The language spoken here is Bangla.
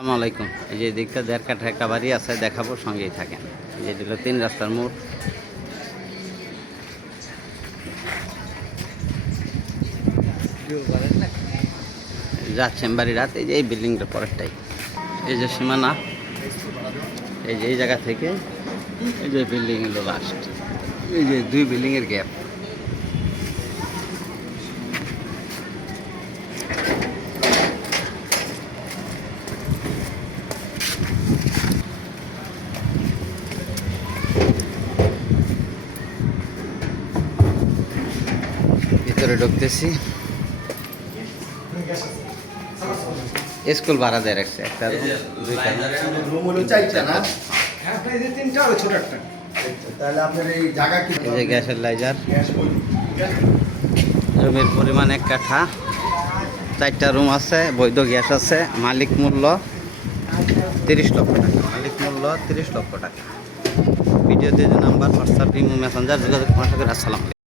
আসসালামু আলাইকুম। এই যে দিকটা দেড় কাঠা একটা বাড়ি আছে, দেখাবো, সঙ্গেই থাকেন। যে দিল তিন রাস্তার মোড়। যাচ্ছেন বাড়ি রাত, এই যে এই বিল্ডিংটা পরেরটাই। এই যে সীমানা, এই যে এই জায়গা থেকে, এই যে বিল্ডিং হলো লাস্ট এই যে দুই বিল্ডিংয়ের গ্যাপ ভিতরে ঢুকতেছি। স্কুল ভাড়া দেয় রাখছে একটা হ্যাঁ আপনার এই যে তিনটা আর ছোট একটা। তাহলে আপনার এই জায়গা কি? এই যে গ্যাসের লাইজার গ্যাস জমির পরিমাণ এক কাঠা। চারটা রুম আছে বৈধ গ্যাস আছে মালিক মূল্য তিরিশ লক্ষ টাকা। মালিক মূল্য তিরিশ লক্ষ টাকা। ভিডিওতে যে নাম্বার হোয়াটসঅ্যাপ ইমো মেসেঞ্জার যোগাযোগ করে আসসালাম